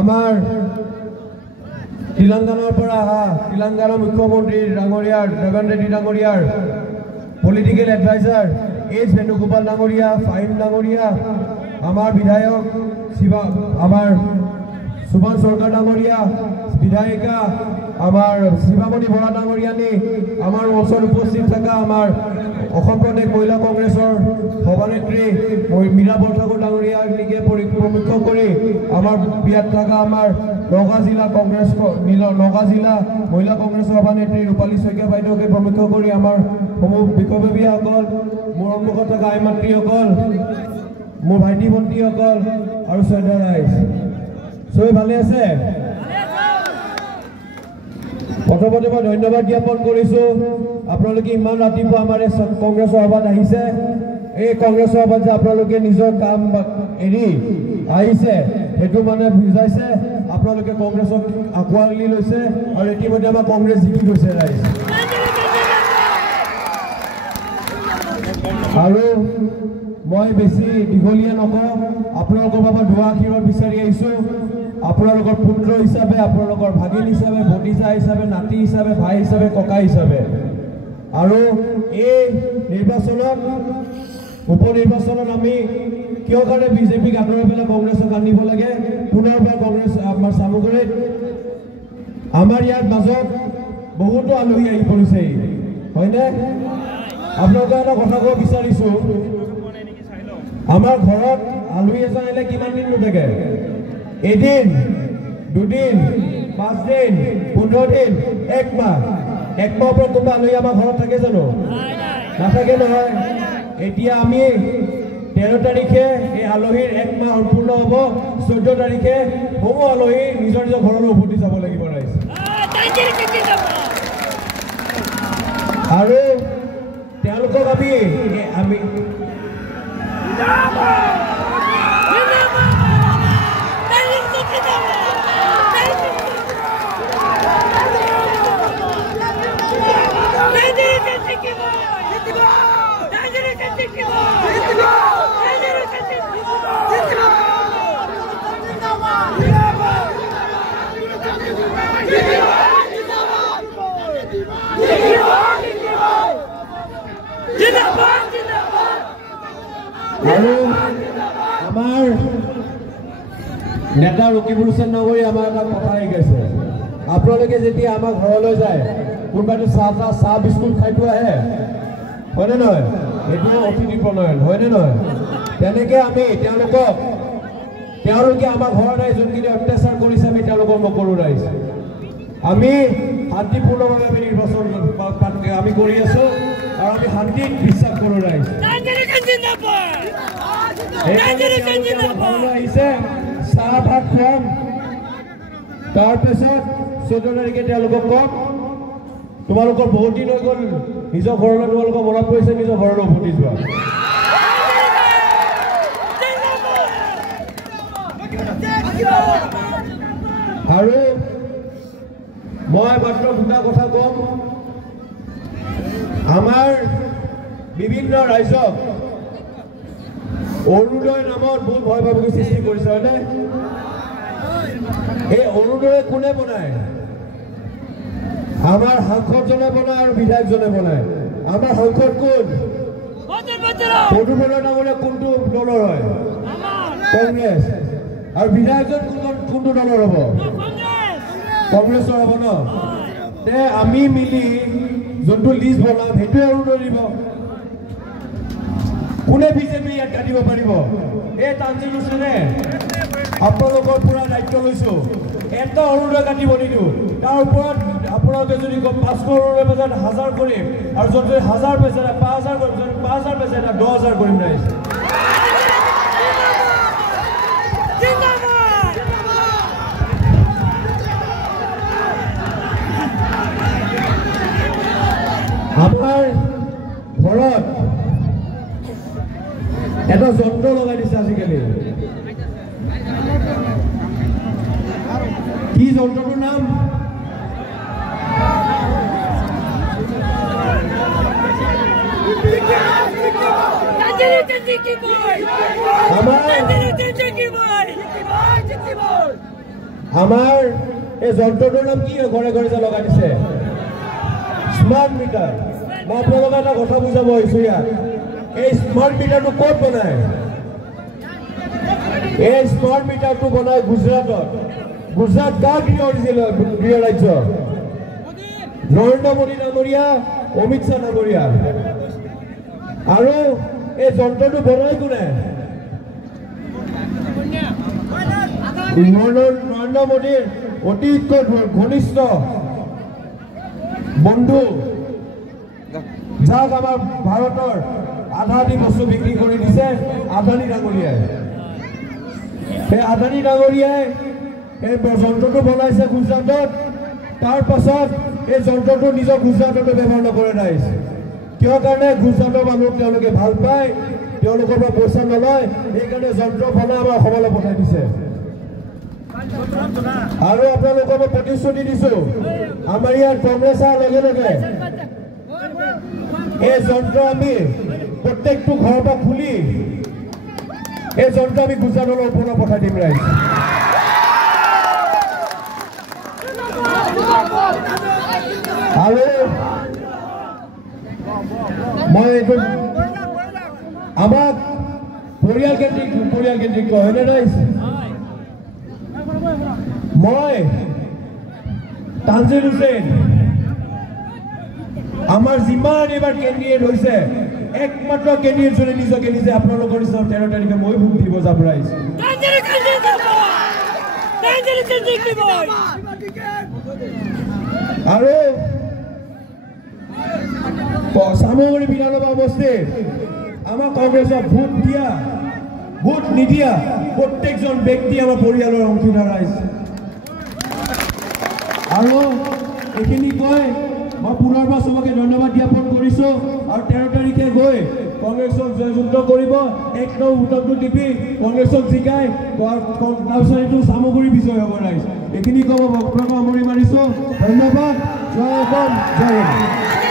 আমাৰ তেলেংগানাৰ পৰা তেলেংগানা মুখ্যমন্ত্ৰী ডাঙৰীয়াৰ জগন ৰেড্ডি ডাঙৰীয়াৰ পলিটিক্যাল এডভাইজাৰ এছ বেণুগোপাল ডাঙৰীয়া ফাইন ডাঙৰীয়া আমাৰ বিধায়ক আমাৰ সুভাষ সৰকাৰ ডাঙৰীয়া বিধায়িকা আমাৰ শিৱামণি বৰা ডাঙৰীয়ানী আমাৰ ওচৰত উপস্থিত থকা আমাৰ অসম প্ৰদেশ মহিলা কংগ্ৰেছৰ সভানেত্ৰী মীৰা বৰঠাকুৰ ডাঙৰীয়াকে প্ৰমুখ কৰি আমাৰ বিয়াত থকা আমাৰ নগাঁও জিলা কংগ্ৰেছ নগাঁও জিলা মহিলা কংগ্ৰেছৰ সভানেত্ৰী ৰূপালী শইকীয়া বাইদেউকে প্ৰমুখ কৰি আমাৰ সমূহ বিষয়ববীয়াসকল মোৰ সন্মুখত থকা আই মাতৃসকল মোৰ ভাইটি ভণ্টিসকল আৰু শ্ৰদ্ধা ৰাইজ চবেই ভালে আছে প্ৰথমতে মই ধন্যবাদ জ্ঞাপন কৰিছোঁ আপোনালোকে ইমান ৰাতিপুৱা আমাৰ কংগ্ৰেছৰ সভাত আহিছে এই কংগ্ৰেছৰ সভাত যে আপোনালোকে নিজৰ কাম এৰি আহিছে সেইটো মানে বুজাইছে আপোনালোকে কংগ্ৰেছক আঁকোৱালি লৈছে আৰু ইতিমধ্যে আমাৰ কংগ্ৰেছ জিকি গৈছে ৰাইজ আৰু মই বেছি দীঘলীয়া নকওঁ আপোনালোকৰ বাবে দুৱা আশীৰ্বাদ বিচাৰি আহিছোঁ আপোনালোকৰ পুত্ৰ হিচাপে আপোনালোকৰ ভাগিন হিচাপে ভতিজা হিচাপে নাতি হিচাপে ভাই হিচাপে ককা হিচাপে আৰু এই নিৰ্বাচনত উপনিৰ্বাচনত আমি কিয় কাৰণে বিজেপিক আঁতৰাই পেলাই কংগ্ৰেছক আনিব লাগে পুনৰ পৰা কংগ্ৰেছ আমাৰ চামগুৰিত আমাৰ ইয়াত মাজত বহুতো আলহী আহি পৰিছে হয়নে আপোনালোকে এটা কথা ক'ব বিচাৰিছোঁ আমাৰ ঘৰত আলহী এজন আহিলে কিমান দিন নাথাকে এদিন দুদিন 5 দিন 15 দিন 1 মাহ ওপৰত কোনোবা আলহী আমাৰ ঘৰত থাকে জানো নাথাকে নহয় এতিয়া আমি 13 তাৰিখে এই আলহীৰ 1 মাহ সম্পূৰ্ণ হ'ব 14 তাৰিখে বহু আলহী নিজৰ নিজৰ ঘৰলৈ উভতি যাব লাগিব ৰাইজ আৰু তেওঁলোকক আমি আমাৰ নেতা ৰকিবুল হুছেইন নগৰী আমাৰ এটা কথা আহি গৈছে আপোনালোকে যেতিয়া আমাৰ ঘৰলৈ যায় কোনোবাটো চাহ বিস্কুট খাই থৈ আহে হয়নে নহয় এইটো অতিথি প্ৰণয়ন হয়নে নহয় তেনেকৈ আমি তেওঁলোকে আমাৰ ঘৰত আহি যোনখিনি অত্যাচাৰ কৰিছে আমি তেওঁলোকক নকৰোঁ ৰাইজ আমি শান্তিপূৰ্ণভাৱে আমি নিৰ্বাচন আমি কৰি আছোঁ আৰু আমি শান্তিত বিশ্বাস কৰোঁ ৰাইজ আহিছে চাহ ভাত খুৱাম তাৰপিছত 14 তাৰিখে তেওঁলোকক কম তোমালোকৰ বহুত দিন হৈ গ'ল নিজৰ ঘৰলৈ তোমালোকৰ মনত পৰিছে নিজৰ ঘৰলৈ উভতি যোৱা আৰু মই মাত্ৰ দুটা কথা কম আমাৰ বিভিন্ন ৰাইজক অৰুণোদয় নামত বহুত ভয় ভাবুকি সৃষ্টি কৰিছে হয়নে এই অৰুণোদয় কোনে বনায় আমাৰ সাংসদজনে বনায় আৰু বিধায়কজনে বনায় আমাৰ সাংসদ কোন পদুমৰা ডাঙৰীয়া কোনটো দলৰ হয় কংগ্ৰেছ আৰু বিধায়কজন কোনটো দলৰ হ'ব কংগ্ৰেছৰ হ'ব ন তে আমি মিলি যোনটো লিষ্ট বনাম সেইটোৱে অৰুণোদয় দিব কোনে বিজেপি ইয়াত কাটিব পাৰিব এই তানজিল হুছেইনে আপোনালোকৰ পুৰা দায়িত্ব লৈছোঁ এটা অৰুণোদয় কাটিব নিদিওঁ তাৰ ওপৰত আপোনালোকে যদি 500 অৰুণোদয় বজাত 1000 কৰিম আৰু যদি 1000 পাইছে 5000 কৰিম যদি 5000 পাইছে 10000 কৰিম ৰাইজ আমাৰ ঘৰত এটা যন্ত্ৰ লগাই দিছে আজিকালি কি যন্ত্ৰটোৰ নাম আমাৰ এই যন্ত্ৰটোৰ নাম কি ঘৰে ঘৰে যে লগাই দিছে স্মাৰ্ট মিটাৰ মই আপোনালোকক এটা কথা বুজাব আহিছোঁ ইয়াত এই স্মাৰ্ট মিটাৰটো ক'ত বনায় এই স্মাৰ্ট মিটাৰটো বনায় গুজৰাটত গুজৰাট কাৰ গৃহ ৰাজ্য নৰেন্দ্ৰ মোদী ডাঙৰীয়া অমিত শ্বাহ ডাঙৰীয়া আৰু এই যন্ত্ৰটো বনাই কোনে নৰেন্দ্ৰ মোদীৰ অতিকৈ ঘনিষ্ঠ বন্ধু যাক আমাৰ ভাৰতৰ আধা আধি বস্তু বিক্ৰী কৰি দিছে আদানী ডাঙৰীয়াই সেই আদানী ডাঙৰীয়াই এই যন্ত্ৰটো বনাইছে গুজৰাটত তাৰ পাছত এই যন্ত্ৰটো নিজৰ গুজৰাটতো ব্যৱহাৰ নকৰে নাই কিয় কাৰণে গুজৰাটৰ মানুহক তেওঁলোকে ভাল পায় তেওঁলোকৰ পৰা পইচা নলয় সেইকাৰণে যন্ত্ৰ বনাই আমাৰ অসমলৈ পঠাই দিছে আৰু আপোনালোকক মই প্ৰতিশ্ৰুতি দিছোঁ আমাৰ ইয়াত কংগ্ৰেছ অহাৰ লগে লগে এই যন্ত্ৰ আমি প্ৰত্যেকটো ঘৰৰ পৰা খুলি এই যন্ত্ৰ আমি গুজৰাটলৈ পুনৰ পঠাই দিম ৰাইজ আৰু মই এইটো আমাক পৰিয়ালকেন্দ্ৰিক হয়নে ৰাইজ মই তানজিল হুছেইন আমাৰ যিমান এইবাৰ কেণ্ডিডেট হৈছে একমাত্ৰ কেণ্ডিডেট যোনে নিজকে নিজে আপোনালোকৰ নিচিনা 13 তাৰিখে মই ভোট দিব যাম ৰাইজ আৰু চামগুৰি বিধানসভা সমষ্টিৰ আমাৰ কংগ্ৰেছক ভোট নিদিয়া প্ৰত্যেকজন ব্যক্তি আমাৰ পৰিয়ালৰ অংশীদাৰ ৰাইজ আৰু এইখিনি কৈ মই পুনৰবাৰ চবকে ধন্যবাদ জ্ঞাপন কৰিছোঁ আৰু 13 তাৰিখে গৈ কংগ্ৰেছক জয়যুক্ত কৰিব 1 নং বুটকটো টিপি কংগ্ৰেছক জিকাই তাৰপিছত এইটো চামগুৰি বিজয় হ'ব ৰাইজ এইখিনি ক'ব বক্তব্য সামৰি মাৰিছোঁ ধন্যবাদ জয় অসম জয় হিন্দ